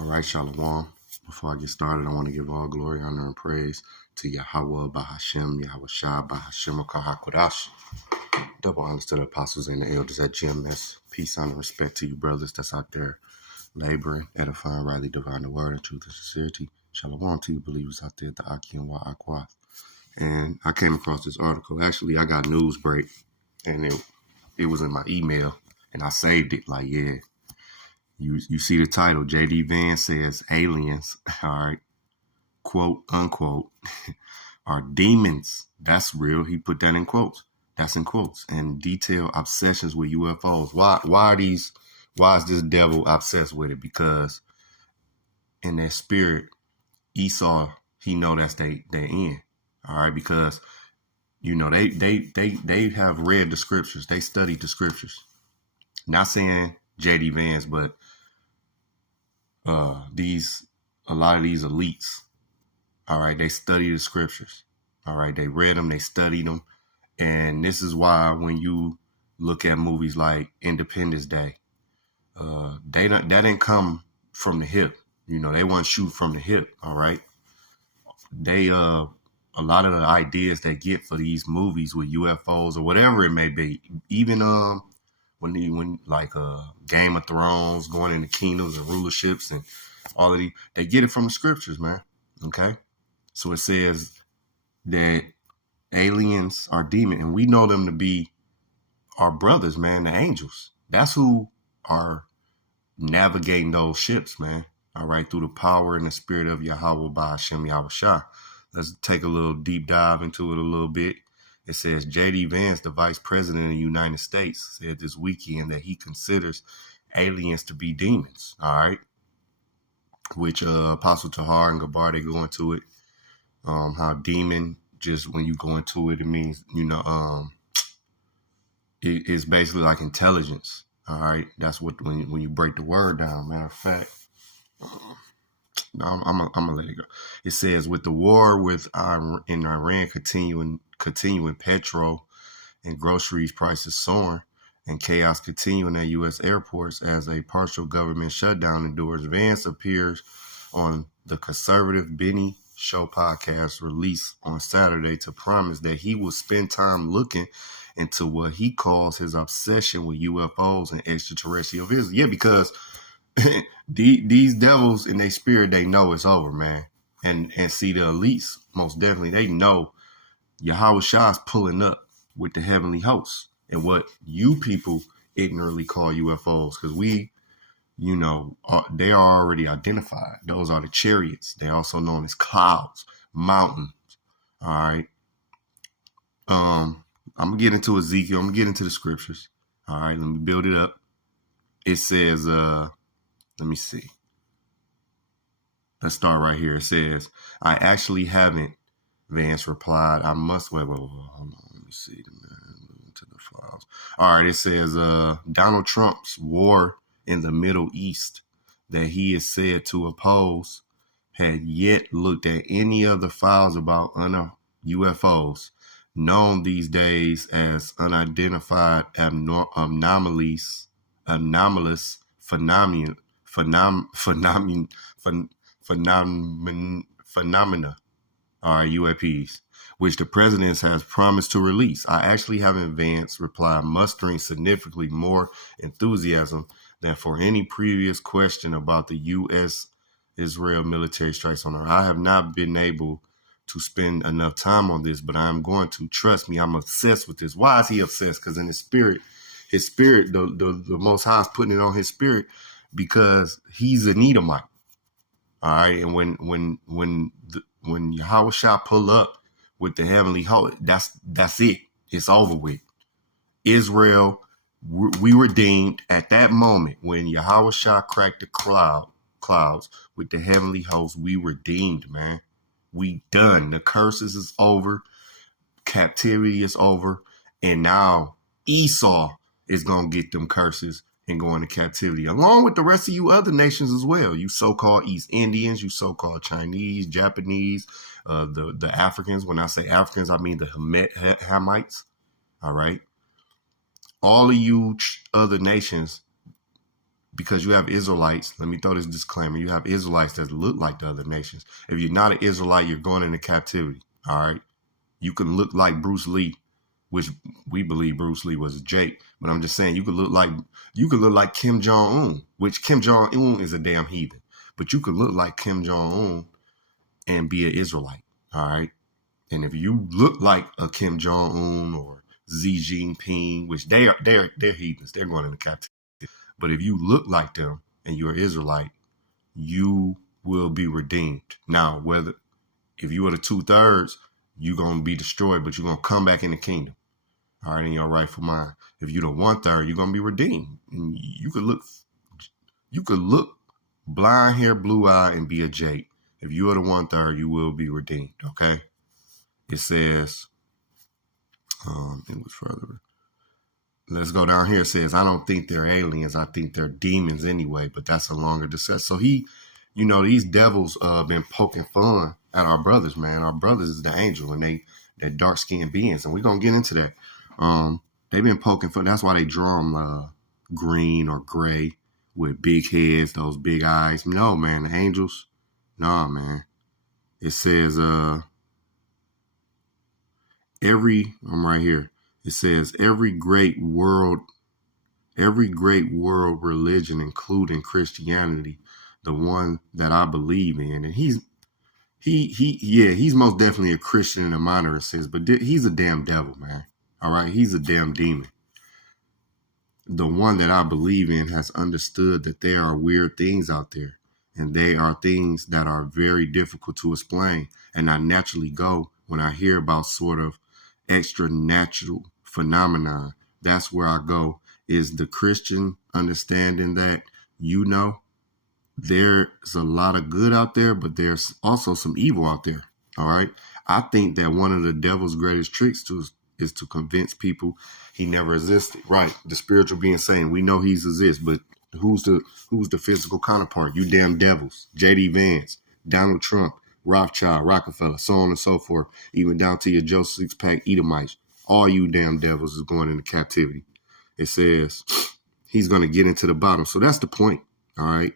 All right, Shalom. Before I get started, I want to give all glory, honor, and praise to Yahweh, Bahashem, Yahweh Shah, Bahashem, Kahakodash. Double honors to the apostles and the elders at GMS. Peace, honor, respect to you brothers that's out there laboring, edifying, rightly dividing the word in truth and sincerity. Shalom to you believers out there at the Aki and Wa Akwa. And I came across this article. Actually, I got news break, and it was in my email, and I saved it. Like, yeah. You see the title, J.D. Vance says aliens, all right, quote, unquote, are demons. That's real. He put that in quotes. That's in quotes. And detailed obsessions with UFOs. Why is this devil obsessed with it? Because in their spirit, Esau, he know that's their end. All right, because you know they have read the scriptures. They studied the scriptures. Not saying J.D. Vance, but a lot of these elites, all right, they study the scriptures, all right, they read them, they studied them, and this is why when you look at movies like Independence Day, that didn't come from the hip, you know, they want to shoot from the hip, all right. They a lot of the ideas they get for these movies with UFOs or whatever it may be, even when like Game of Thrones, going into kingdoms and rulerships and all of these, they get it from the scriptures, man. Okay, so it says that aliens are demons, and we know them to be our brothers, man, the angels. That's who are navigating those ships, man. All right, through the power and the spirit of Yahweh Bahashem Yahweh Shah. Let's take a little deep dive into it a little bit. It says J.D. Vance, the vice president of the United States, said this weekend that he considers aliens to be demons. All right. Which Apostle Tahar and Gabar, they go into it. How demon, just when you go into it, it means, you know, it's basically like intelligence. All right. That's what, when you break the word down, matter of fact. I'm gonna let it go. It says, with the war in Iran continuing, petrol and groceries prices soaring, and chaos continuing at U.S. airports as a partial government shutdown endures, Vance appears on the conservative Benny Show podcast release on Saturday to promise that he will spend time looking into what he calls his obsession with UFOs and extraterrestrial visitors. Yeah, because these devils in their spirit, they know it's over, man. And see, the elites, most definitely, they know Yahweh Shah's pulling up with the heavenly hosts and what you people ignorantly call UFOs, because we, you know, they are already identified. Those are the chariots. They're also known as clouds, mountains. All right. I'm gonna get into Ezekiel. I'm gonna get into the scriptures. All right, let me build it up. It says, let me see. Let's start right here. It says, I actually haven't, Vance replied. I must, wait, hold on. Let me see. To the files. All right, it says, Donald Trump's war in the Middle East that he is said to oppose had yet looked at any other files about UFOs, known these days as unidentified anomalous phenomena, are UAPs, which the president has promised to release. I actually haven't, Vance replied, mustering significantly more enthusiasm than for any previous question about the U.S.-Israel military strikes on Iran. I have not been able to spend enough time on this, but I'm going to. Trust me, I'm obsessed with this. Why is he obsessed? Because in his spirit, the Most High is putting it on his spirit because he's an Edomite. All right, and when Yahweh Shah pull up with the heavenly host, that's it. It's over with. Israel, we redeemed at that moment when Yahweh Shah cracked the clouds with the heavenly host. We redeemed, man. We done. The curses is over. Captivity is over. And now Esau is going to get them curses and go into captivity, along with the rest of you other nations as well. You so-called East Indians, you so-called Chinese, Japanese, the Africans. When I say Africans, I mean the because you have Israelites. Let me throw this disclaimer. You have Israelites that look like the other nations. If you're not an Israelite, you're going into captivity. All right. You can look like Bruce Lee, which we believe Bruce Lee was a Jake. But I'm just saying you could look like Kim Jong-un, which Kim Jong-un is a damn heathen. But you could look like Kim Jong-un and be an Israelite. All right. And if you look like a Kim Jong-un or Xi Jinping, which they're heathens, they're going into captivity. But if you look like them and you're an Israelite, you will be redeemed. Now, if you are the 2/3, you're going to be destroyed, but you're going to come back in the kingdom. All right, in your rightful mind. If you're the 1/3, you're going to be redeemed. And you could look blind hair, blue eye, and be a Jake. If you are the 1/3, you will be redeemed. Okay. It says, it was further. Let's go down here. It says, I don't think they're aliens. I think they're demons anyway, but that's a longer discussion. So these devils been poking fun at our brothers, man. Our brothers is the angel and they're dark-skinned beings. And we're going to get into that. They've been poking fun. That's why they draw them green or gray with big heads, those big eyes. No, man, the angels. Nah, man. It says, I'm right here. It says every great world religion, including Christianity, the one that I believe in, and he's most definitely a Christian in a minor sense, but he's a damn devil, man. All right, he's a damn demon. The one that I believe in has understood that there are weird things out there, and they are things that are very difficult to explain. And I naturally go when I hear about sort of extra natural phenomenon. That's where I go. Is the Christian understanding that, there's a lot of good out there, but there's also some evil out there. All right. I think that one of the devil's greatest tricks is to convince people he never existed. Right. The spiritual being saying we know he's exists, but who's the physical counterpart? You damn devils. J.D. Vance, Donald Trump, Rothschild, Rockefeller, so on and so forth, even down to your Joe Sixpack Edomites. All you damn devils is going into captivity. It says he's going to get into the bottom. So that's the point. All right.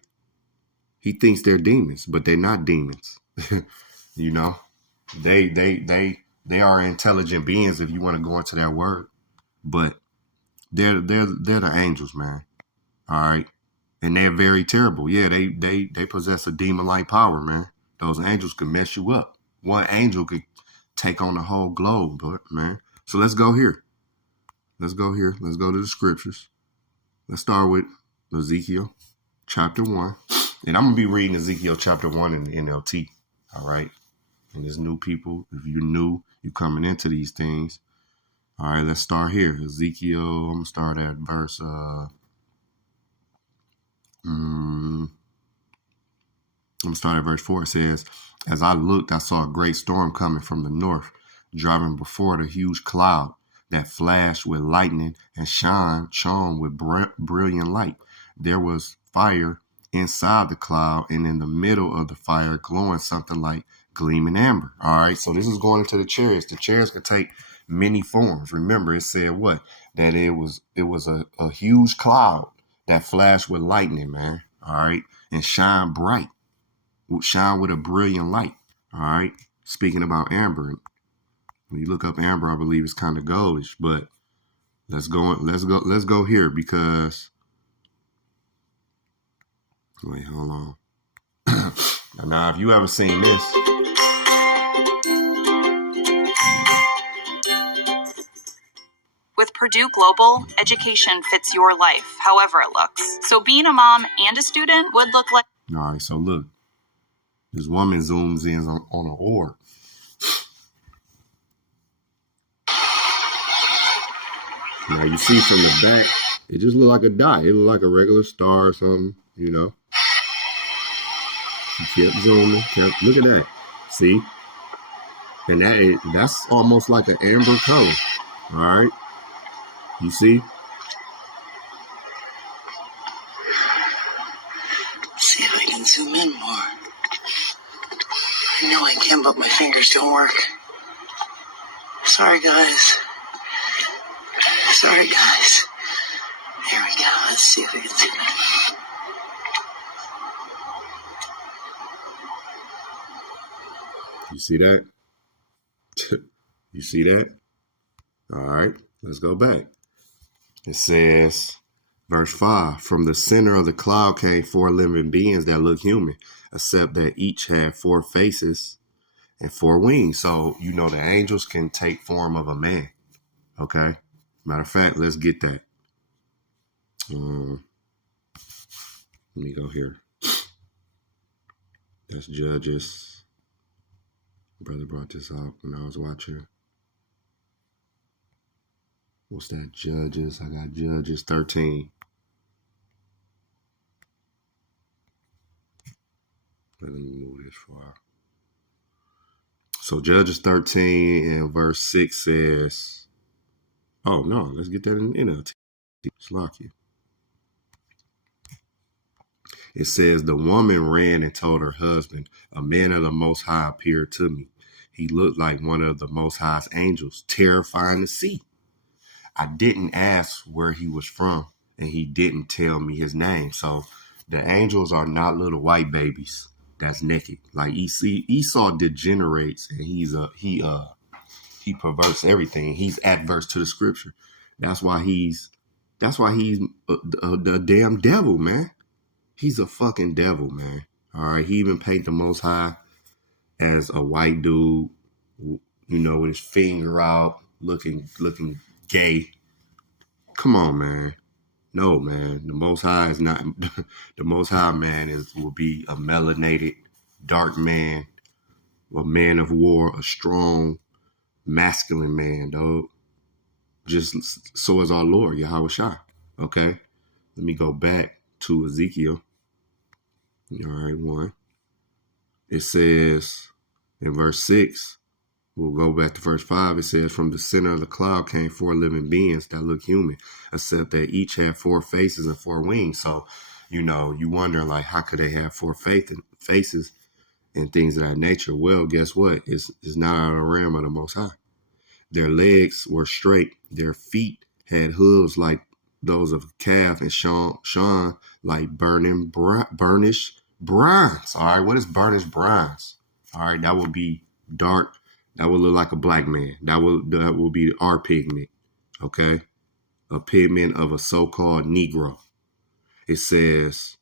He thinks they're demons, but they're not demons. They are intelligent beings if you want to go into that word, but they're the angels, man. All right. And they're very terrible. Yeah, they possess a demon-like power, man. Those angels could mess you up. One angel could take on the whole globe, man. So let's go here. Let's go to the scriptures. Let's start with Ezekiel chapter 1. And I'm going to be reading Ezekiel chapter 1 in the NLT. All right. And there's new people. If you're new, you're coming into these things. All right, let's start here. Ezekiel, I'm going to start at verse... I'm going to start at verse 4. It says, as I looked, I saw a great storm coming from the north, driving before it a huge cloud that flashed with lightning and shone with brilliant light. There was fire inside the cloud, and in the middle of the fire glowing something like gleaming amber. All right, so this is going into the chariots. The chariots can take many forms. Remember, it said what? That it was a huge cloud that flashed with lightning, man. All right, and shine bright. Shine with a brilliant light. All right. Speaking about amber, when you look up amber, I believe it's kind of goldish, but let's go here because wait, hold on. Now, if you ever seen this, with Purdue Global, education fits your life, however it looks. So being a mom and a student would look like. All right. So look. This woman zooms in on an orb. Now you see from the back, it just looked like a dot. It looked like a regular star or something, She kept zooming. Look at that. See? And that's almost like an amber color. All right? You see? See if I can zoom in more. I know I can, but my fingers don't work. Sorry, guys. Here we go. Let's see if we can zoom in. You see that? You see that? All right, let's go back. It says, verse 5, from the center of the cloud came four living beings that look human, except that each had four faces and four wings. So, you know, the angels can take form of a man. Okay. Matter of fact, let's get that. Let me go here. That's Judges. Brother brought this up when I was watching. What's that? Judges. I got Judges 13. Let me move this far. So Judges 13 and verse 6 says, oh no, let's get that in NLT. Slocky. It says, the woman ran and told her husband, a man of the Most High appeared to me. He looked like one of the Most High's angels, terrifying to see. I didn't ask where he was from, and he didn't tell me his name. So the angels are not little white babies that's naked. Like Esau degenerates, and he perverts everything. He's adverse to the scripture. That's why he's the damn devil, man. He's a fucking devil, man. All right. He even painted the Most High as a white dude, you know, with his finger out, looking gay. Come on, man. No, man. The Most High is not. The Most High, man, will be a melanated, dark man, a man of war, a strong, masculine man, dog. Just so is our Lord, Yahweh Shai. Okay. Let me go back to Ezekiel. All right, 1. It says in verse 6, we'll go back to verse 5. It says, from the center of the cloud came four living beings that look human, except that each had four faces and four wings. So, you know, you wonder, like, how could they have four faces and things of that nature? Well, guess what? It's not out of the realm of the Most High. Their legs were straight. Their feet had hooves like those of a calf and shone like burnished bronze. All right, what is burnished bronze? All right, that would be dark. That would look like a black man. That will be our pigment. Okay, a pigment of a so-called Negro. It says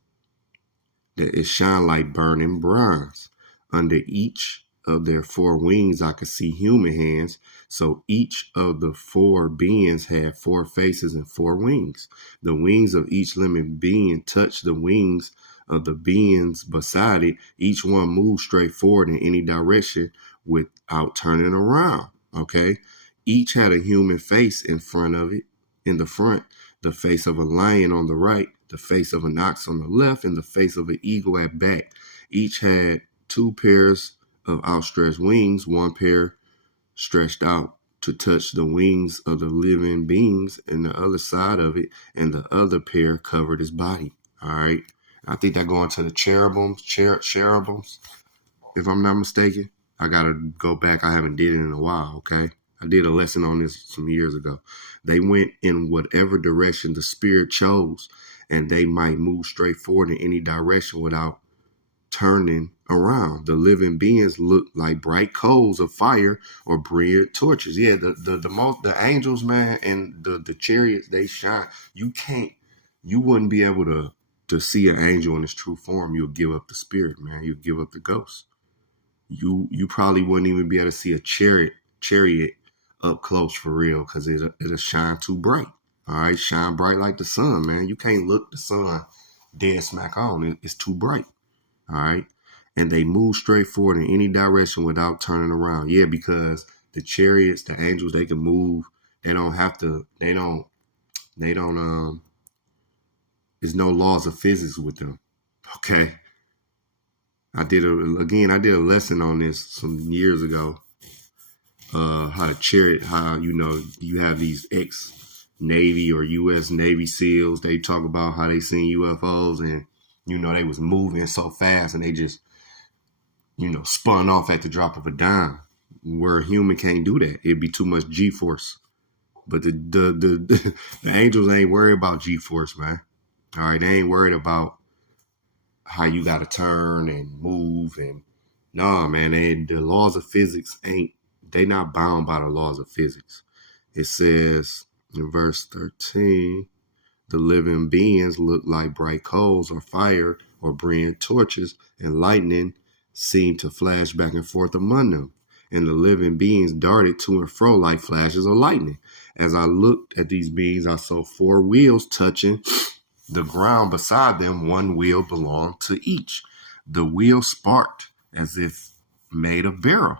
that it shine like burning bronze. Under each of their four wings, I could see human hands. So each of the four beings had four faces and four wings. The wings of each living being touched the wings of the beings beside it. Each one moved straight forward in any direction without turning around. Okay. Each had a human face in front of it. In the front, the face of a lion on the right, the face of an ox on the left, and the face of an eagle at back. Each had two pairs of outstretched wings, one pair stretched out to touch the wings of the living beings and the other side of it, and the other pair covered his body. All right. I think that going to the cherubims, if I'm not mistaken. I got to go back. I haven't did it in a while, okay? I did a lesson on this some years ago. They went in whatever direction the spirit chose, and they might move straight forward in any direction without turning around. The living beings look like bright coals of fire or brilliant torches. Yeah, the angels, man, and the chariots, they shine. You wouldn't be able to see an angel in its true form. You'll give up the spirit, man. You'll give up the ghost. You probably wouldn't even be able to see a chariot up close for real, because it'll shine too bright. All right, shine bright like the sun, man. You can't look the sun dead smack on. It's too bright. All right. And they move straight forward in any direction without turning around. Yeah, because the chariots, the angels, they can move. They don't have to, there's no laws of physics with them. Okay. I did a lesson on this some years ago. How the chariot, how, you know, you have these ex-Navy or U.S. Navy SEALs. They talk about how they seen UFOs and, you know, they was moving so fast and they just, you know, spun off at the drop of a dime, where a human can't do that. It'd be too much G-force. But the angels ain't worried about G-force, man. All right, they ain't worried about how you got to turn and move and No, man, the laws of physics they not bound by the laws of physics. It says in verse 13, the living beings look like bright coals or fire or brilliant torches, and lightning seemed to flash back and forth among them. And the living beings darted to and fro like flashes of lightning. As I looked at these beings, I saw 4 wheels touching the ground beside them. 1 wheel belonged to each. The wheel sparked as if made of beryl.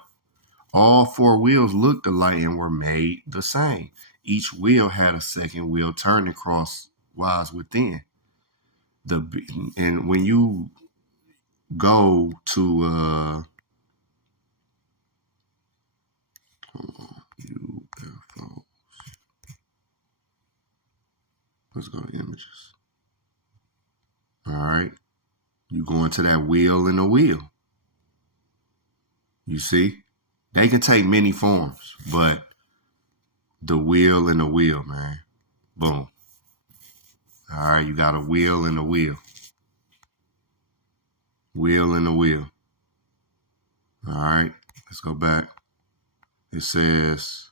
All 4 wheels looked alike and were made the same. Each wheel had a second wheel turning crosswise within. And when you go to UFO, let's go to images. All right, you go into that wheel in the wheel. You see, they can take many forms, but the wheel in the wheel, man. Boom. All right, you got a wheel in the wheel. Wheel in the wheel. All right, let's go back. It says,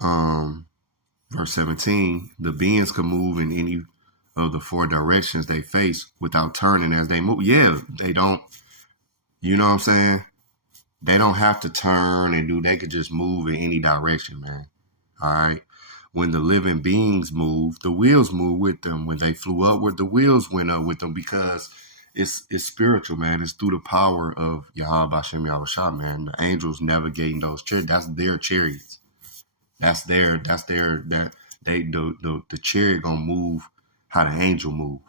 verse 17, the beings can move in any of the 4 directions they face without turning as they move. Yeah, they don't, you know what I'm saying? They don't have to turn and they could just move in any direction, man. All right. When the living beings move, the wheels move with them. When they flew upward, the wheels went up with them, because it's spiritual, man. It's through the power of Yahweh Hashem Yahushua, man. The angels navigating those chariots. That's their chariots. The chariot gonna move how the angel move.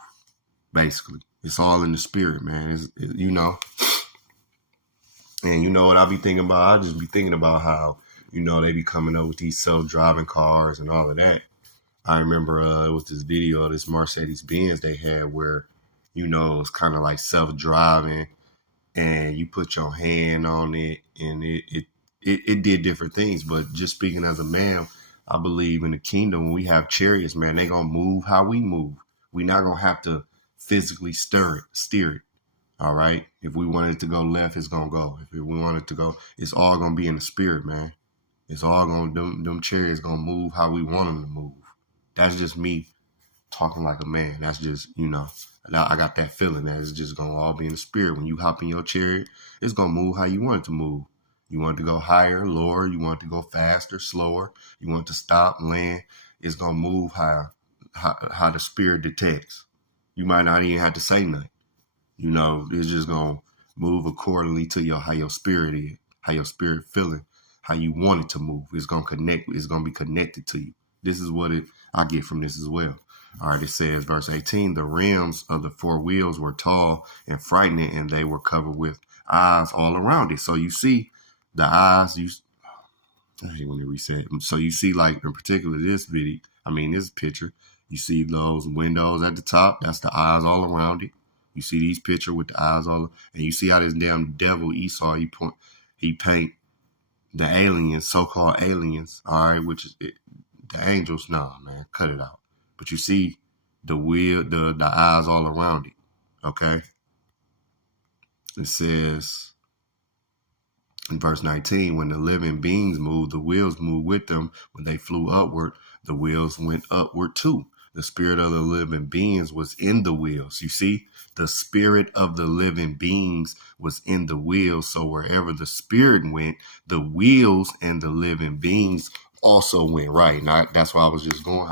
Basically, it's all in the spirit, man. You know. And you know what I be thinking about? I just be thinking about how, they be coming up with these self-driving cars and all of that. I remember it was this video of this Mercedes-Benz they had where, it's kind of like self-driving, and you put your hand on it, and it did different things. But just speaking as a man, I believe in the kingdom, when we have chariots, man, they going to move how we move. We not going to have to physically steer it. All right. If we want it to go left, it's going to go. If we want it to go, it's all going to be in the spirit, man. It's all going to, them chariots going to move how we want them to move. That's just me talking like a man. That's just, I got that feeling that it's just going to all be in the spirit. When you hop in your chariot, it's going to move how you want it to move. You want it to go higher, lower. You want it to go faster, slower. You want it to stop, land. It's going to move how the spirit detects. You might not even have to say nothing. It's just going to move accordingly to how your spirit is, how your spirit feeling, how you want it to move. It's going to connect. It's going to be connected to you. This is what I get from this as well. All right, it says, verse 18, the rims of the 4 wheels were tall and frightening, and they were covered with eyes all around it. So you see the eyes, I hate when they reset. So you see, like, in particular, this picture, you see those windows at the top. That's the eyes all around it. You see these picture with the eyes all, and you see how this damn devil Esau, he paint the aliens, so-called aliens, all right, which is the angels. Nah, man, cut it out. But you see the eyes all around it. Okay. It says in verse 19, when the living beings moved, the wheels moved with them. When they flew upward, the wheels went upward too. The spirit of the living beings was in the wheels. You see, the spirit of the living beings was in the wheels. So wherever the spirit went, the wheels and the living beings also went, right? And that's why I was just going,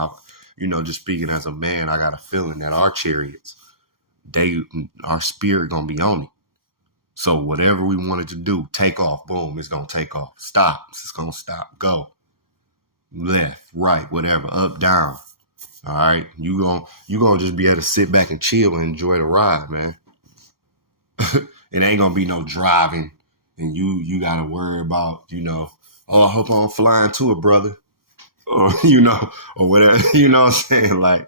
just speaking as a man, I got a feeling that our chariots, our spirit gonna be on it. So whatever we wanted to do, take off, boom, it's gonna take off. Stop, it's gonna stop. Go. Left, right, whatever, up, down. All right, you gonna just be able to sit back and chill and enjoy the ride, man. It ain't gonna be no driving, and you gotta worry about, oh, I hope I'm flying to it, brother, or or whatever. You know what I'm saying? Like,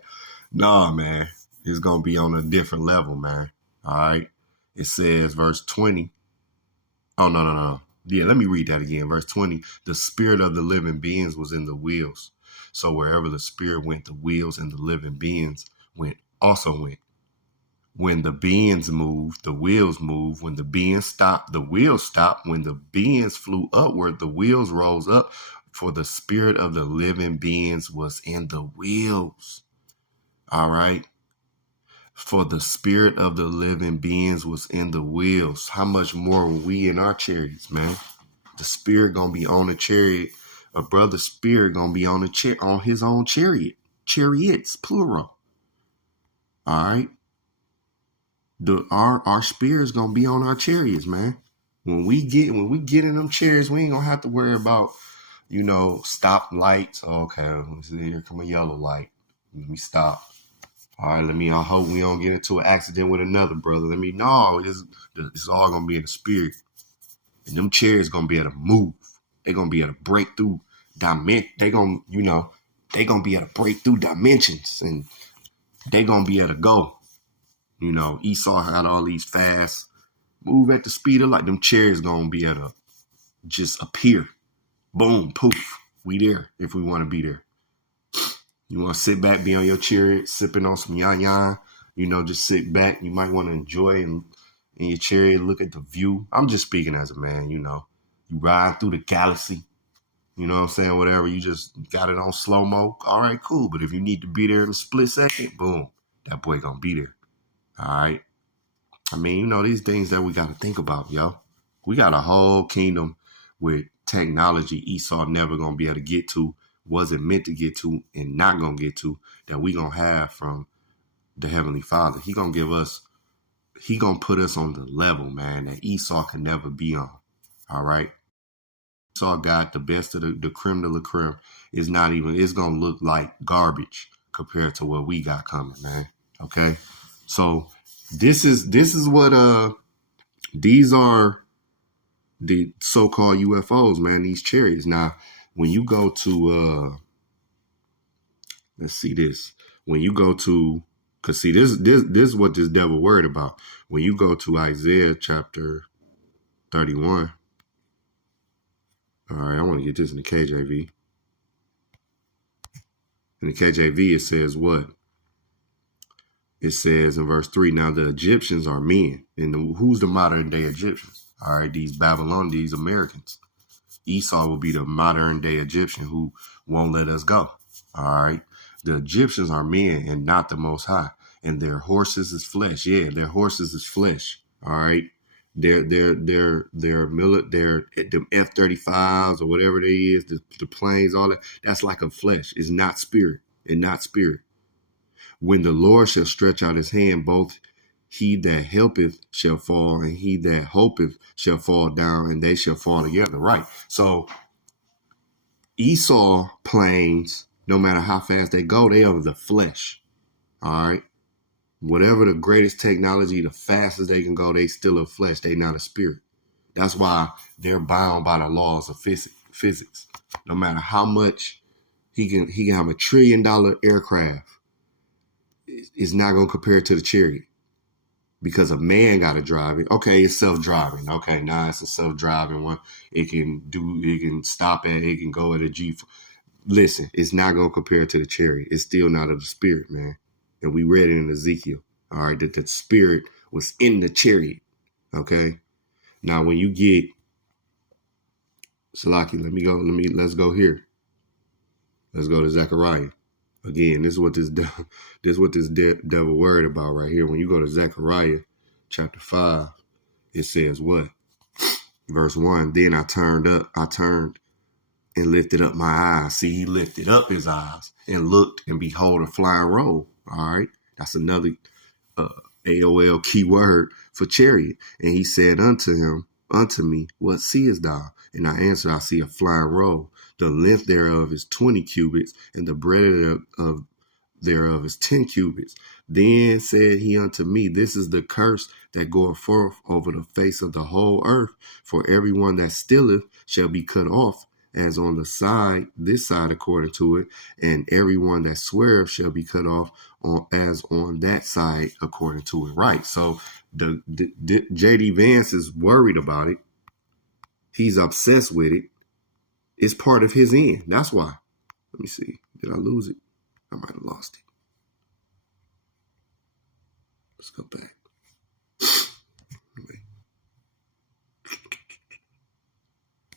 nah, man, it's gonna be on a different level, man. All right, it says verse 20. Oh no. Yeah, let me read that again. Verse 20. The spirit of the living beings was in the wheels. So wherever the spirit went, the wheels and the living beings also went. When the beings move, the wheels move. When the beings stop, the wheels stop. When the beings flew upward, the wheels rose up. For the spirit of the living beings was in the wheels. All right. For the spirit of the living beings was in the wheels. How much more when we in our chariots, man? The spirit gonna be on the chariot. A brother's spirit gonna be on on his own chariot. Chariots, plural. All right. Our spirit's gonna be on our chariots, man. When we get in them chariots, we ain't gonna have to worry about, stop lights. Okay, here come a yellow light. Let me stop. All right, I hope we don't get into an accident with another brother. It's all gonna be in the spirit. And them chairs gonna be able to move. They're gonna be able to break through they gonna be able to break through dimensions, and they gonna be able to go. Esau had all these fast move at the speed of light. Them chairs gonna be able to just appear. Boom, poof. We there if we want to be there. You want to sit back, be on your chariot, sipping on some yan. Just sit back. You might want to enjoy in your chariot, look at the view. I'm just speaking as a man, You ride through the galaxy. You know what I'm saying? Whatever. You just got it on slow-mo. All right, cool. But if you need to be there in a split second, boom, that boy gonna be there. All right. I mean, these things that we got to think about, yo. We got a whole kingdom with technology Esau never going to be able to get to, wasn't meant to get to, and not going to get to, that we going to have from the Heavenly Father. He going to put us on the level, man, that Esau can never be on. All right. Esau got the best of the creme de la creme. It's going to look like garbage compared to what we got coming, man. Okay. So, this is what these are the so-called UFOs, man, these chariots. Now, when you go to let's see this. When you go to, cause see this is what this devil worried about. When you go to Isaiah chapter 31. All right, I want to get this in the KJV. In the KJV, it says what? It says in verse 3, now the Egyptians are men. And who's the modern day Egyptians? All right, these these Americans. Esau will be the modern day Egyptian who won't let us go. All right. The Egyptians are men and not the Most High. And their horses is flesh. Yeah, their horses is flesh. All right. They're them F-35s or whatever they is, the planes, all that. That's like a flesh. It's not spirit. And not spirit. When the Lord shall stretch out his hand, both he that helpeth shall fall, and he that hopeth shall fall down, and they shall fall together. Right. So Esau planes, no matter how fast they go, they are the flesh. All right. Whatever the greatest technology, the fastest they can go, they still a flesh. They not a spirit. That's why they're bound by the laws of physics. No matter how much he can have $1 trillion aircraft, it's not going to compare to the chariot. Because a man got to drive it. Okay, it's self-driving. Okay, now it's a self-driving one. It can stop it can go at a G. Listen, it's not going to compare to the chariot. It's still not of the spirit, man. And we read it in Ezekiel. All right, that the spirit was in the chariot. Okay. Now, when you get Salaki, let's go here. Let's go to Zechariah. Again, this is what this devil worried about right here. When you go to Zechariah chapter 5, it says what? Verse 1, then I turned and lifted up my eyes. See, he lifted up his eyes and looked, and behold, a flying roll. All right. That's another AOL keyword for chariot. And he said unto me, what seest thou? And I answered, I see a flying roll. The length thereof is 20 cubits, and the breadth thereof is 10 cubits. Then said he unto me, this is the curse that goeth forth over the face of the whole earth. For everyone that stealeth shall be cut off, as on this side according to it, and everyone that sweareth shall be cut off as on that side according to it. Right. So the JD Vance is worried about it. He's obsessed with it. It's part of his end. That's why. Let me see. Did I lose it? I might have lost it. Let's go back. Wait.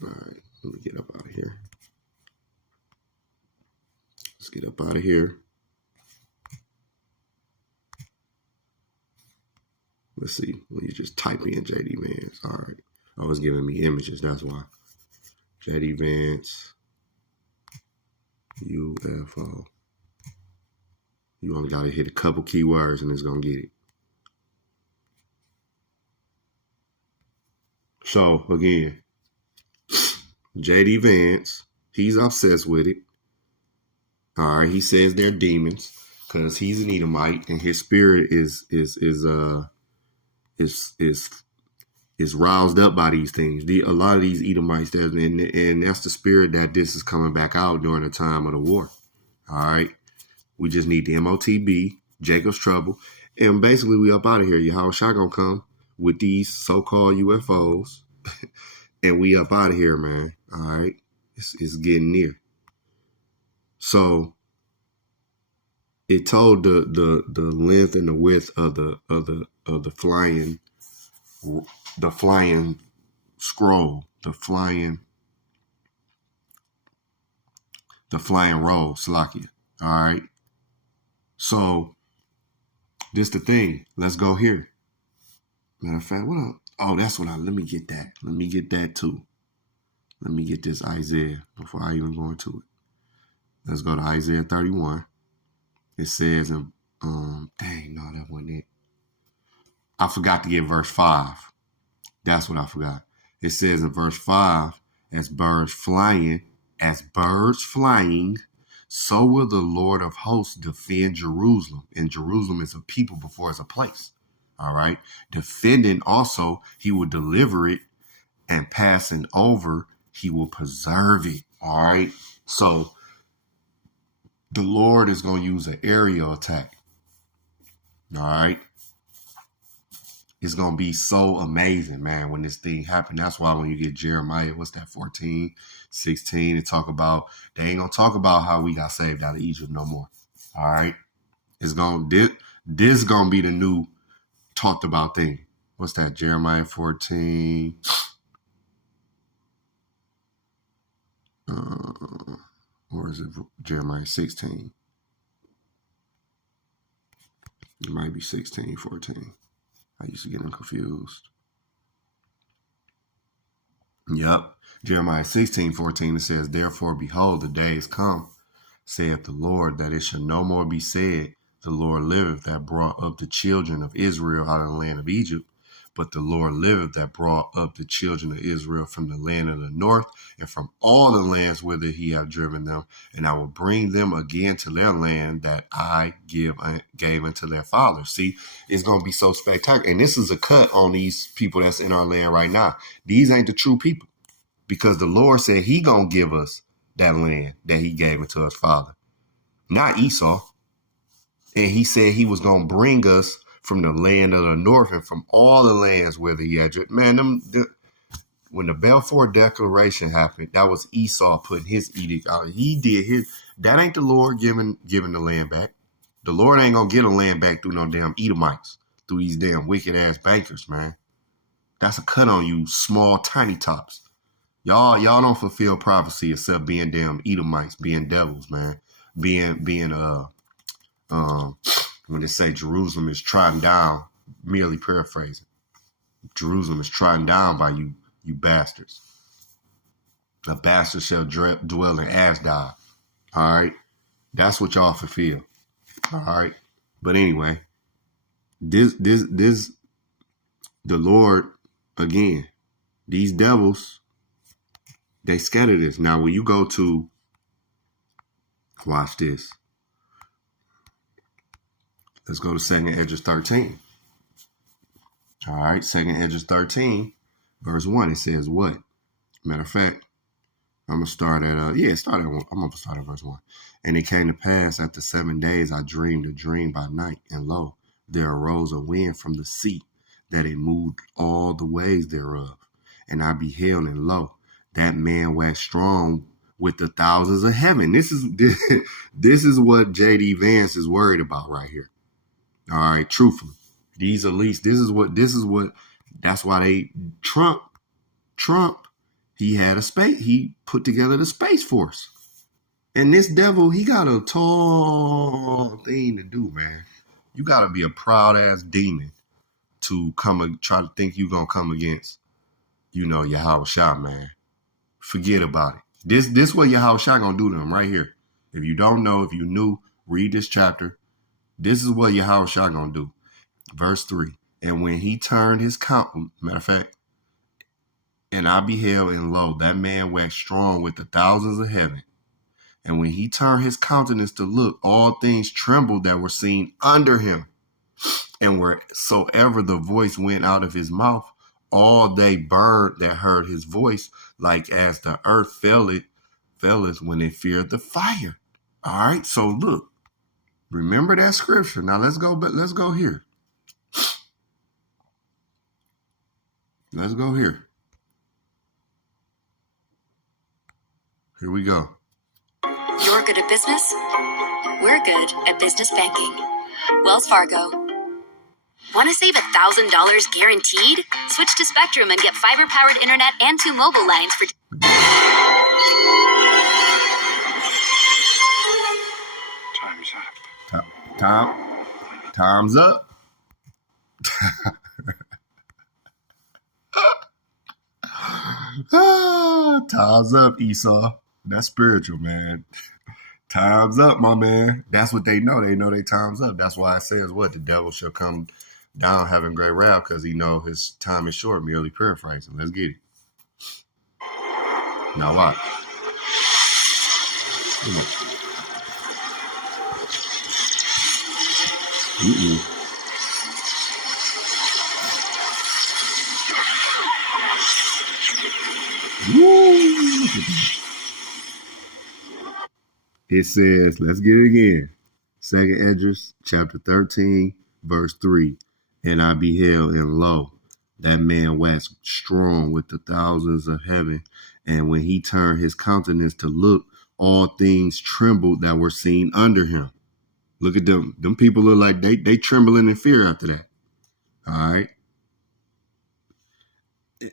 All right, let me get up out of here. Let's get up out of here. Let's see. When you just type in JD Vance. All right. Oh, it's giving me images. That's why. JD Vance. UFO. You only got to hit a couple keywords and it's going to get it. So, again, JD Vance, he's obsessed with it. All right. He says they're demons because he's an Edomite and his spirit is roused up by these things. A lot of these Edomites, and that's the spirit that this is coming back out during the time of the war. All right. We just need the MOTB, Jacob's Trouble. And basically we up out of here. Yahweh Shai gonna come with these so-called UFOs. And we up out of here, man. All right. It's getting near. So it told the length and the width of the flying scroll, the flying roll, Salakia. All right. So this the thing. Let's go here. Matter of fact, let me get that. Let me get that too. Let me get this Isaiah before I even go into it. Let's go to Isaiah 31. It says, that wasn't it. I forgot to get verse 5. That's what I forgot. It says in verse 5, as birds flying, so will the Lord of hosts defend Jerusalem. And Jerusalem is a people before it's a place. All right. Defending also, he will deliver it, and passing over, he will preserve it. All right. So the Lord is going to use an aerial attack. All right. It's going to be so amazing, man, when this thing happened. That's why when you get Jeremiah, 14, 16, they ain't going to talk about how we got saved out of Egypt no more. All right. This going to be the new talked about thing. What's that? Jeremiah 14. Or is it Jeremiah 16? It might be 16, 14. I used to get them confused. Yep. Jeremiah 16, 14, it says, therefore, behold, the days come, saith the Lord, that it shall no more be said, the Lord liveth that brought up the children of Israel out of the land of Egypt. But the Lord liveth that brought up the children of Israel from the land of the north and from all the lands whither he hath driven them. And I will bring them again to their land that I gave unto their fathers. See, it's going to be so spectacular. And this is a cut on these people that's in our land right now. These ain't the true people, because the Lord said he going to give us that land that he gave unto his father, not Esau. And he said he was going to bring us from the land of the north and from all the lands where he had. Man, when the Balfour Declaration happened, that was Esau putting his edict out. He did his. That ain't the Lord giving the land back. The Lord ain't going to get a land back through no damn Edomites, through these damn wicked ass bankers, man. That's a cut on you, small, tiny tops. Y'all don't fulfill prophecy except being damn Edomites, being devils, man. Being when they say Jerusalem is trodden down, merely paraphrasing. Jerusalem is trodden down by you bastards. A bastard shall dwell in Ashdod. All right. That's what y'all fulfill. All right. But anyway, the Lord, again, these devils, they scatter this. Now, when you go to, watch this. Let's go to 2nd Esdras 13. All right, 2nd Esdras 13, verse 1. It says what? Matter of fact, I'm going to start at, I'm going to start at verse 1. And it came to pass after 7 days, I dreamed a dream by night, and lo, there arose a wind from the sea, that it moved all the ways thereof. And I beheld, and lo, that man waxed strong with the thousands of heaven. This is what JD Vance is worried about right here. All right, truthfully. These elites, that's why Trump, he had he put together the Space Force. And this devil, he got a tall thing to do, man. You got to be a proud ass demon to try to think you going to come against, Yahweh Shah, man. Forget about it. This what Yahweh Shah going to do to him right here. If you don't know, if you knew, read this chapter. This is what Yahweh Shah going to do. Verse 3. And when he turned his matter of fact, and I beheld, and lo, that man waxed strong with the thousands of heaven. And when he turned his countenance to look, all things trembled that were seen under him. And wheresoever the voice went out of his mouth, all they burned that heard his voice, like as the earth felleth when it feared the fire. All right, so look, remember that scripture. Now let's go here. Let's go here. Here we go. You're good at business? We're good at business banking. Wells Fargo. Want to save $1,000 guaranteed? Switch to Spectrum and get fiber-powered internet and 2 mobile lines for... Time's up. Time's up, Esau. That's spiritual, man. Time's up, my man. That's what they know. They know their time's up. That's why it says what? The devil shall come down having great wrath, because he know his time is short, merely paraphrasing. Let's get it. Now watch. It says, let's get it again. 2nd Esdras, chapter 13, verse 3. And I beheld, and lo, that man waxed strong with the thousands of heaven. And when he turned his countenance to look, all things trembled that were seen under him. Look at them. Them people look like they trembling in fear after that. All right.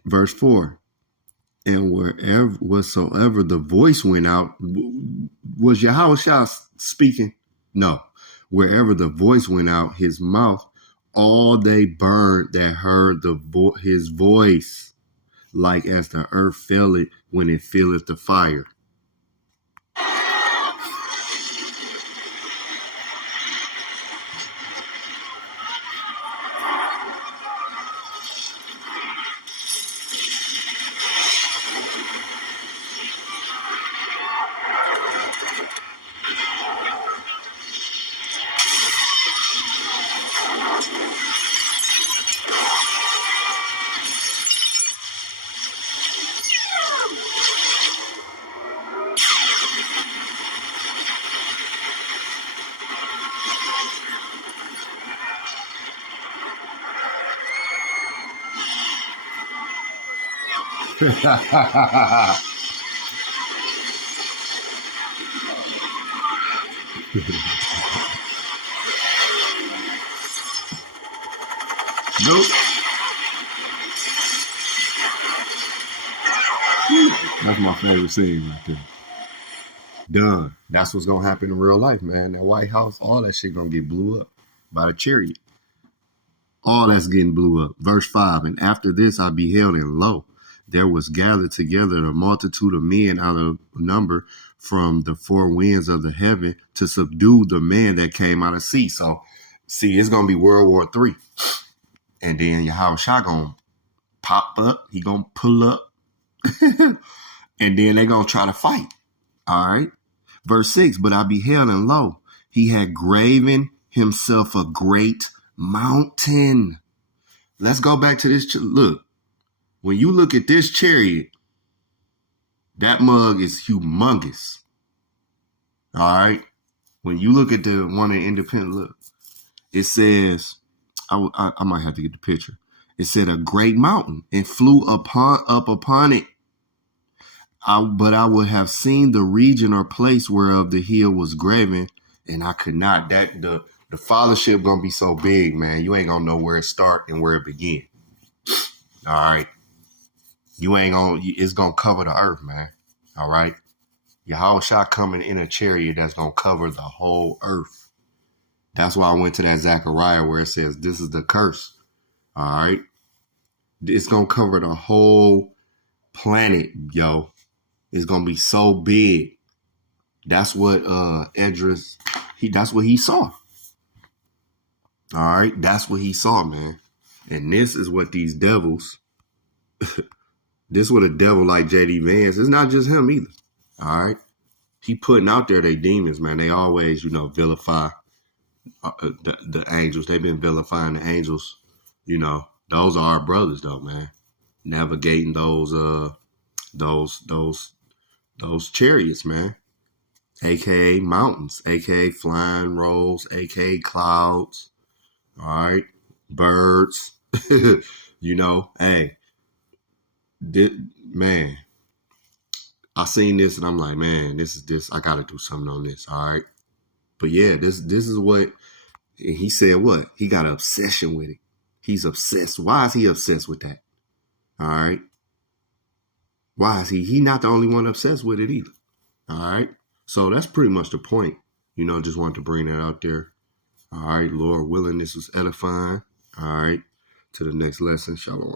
Verse 4. And whatsoever the voice went out, was Yahweh Shah speaking? No. Wherever the voice went out, his mouth, all they burned that heard his voice, like as the earth felleth when it feeleth the fire. Nope. That's my favorite scene right there. Done. That's what's gonna happen in real life, man. That White House, all that shit gonna get blew up by the chariot. All that's getting blew up. Verse 5. And after this I beheld, and lo, there was gathered together a multitude of men out of number from the 4 winds of the heaven to subdue the man that came out of sea. So, see, it's going to be World War III. And then Yahweh Shah going to pop up. He going to pull up. And then they going to try to fight. All right. Verse 6. But I beheld, and lo, he had graven himself a great mountain. Let's go back to this. Look. When you look at this chariot, that mug is humongous. All right. When you look at the one in Independent, look, it says, I might have to get the picture. It said a great mountain and flew up upon it. But I would have seen the region or place whereof the hill was graven, and I could not. That the The fathership gonna be so big, man. You ain't gonna know where it start and where it begin. All right. It's gonna cover the earth, man. All right. Yahushua coming in a chariot that's gonna cover the whole earth. That's why I went to that Zechariah where it says, this is the curse. All right. It's gonna cover the whole planet, yo. It's gonna be so big. That's what Esdras, that's what he saw. All right. That's what he saw, man. And this is what these devils, this what a devil like J.D. Vance, it's not just him either. All right. He putting out there they demons, man. They always, vilify the angels. They've been vilifying the angels. Those are our brothers, though, man. Navigating those chariots, man. AKA mountains, AKA flying rolls, AKA clouds. All right, birds. Hey, man. I seen this and I'm like, man, this. I got to do something on this. All right. But yeah, this is what he said. What? He got an obsession with it. He's obsessed. Why is he obsessed with that? All right. Why is he not the only one obsessed with it either? All right. So that's pretty much the point. Just wanted to bring that out there. All right. Lord willing, this was edifying. All right. To the next lesson. Shalom.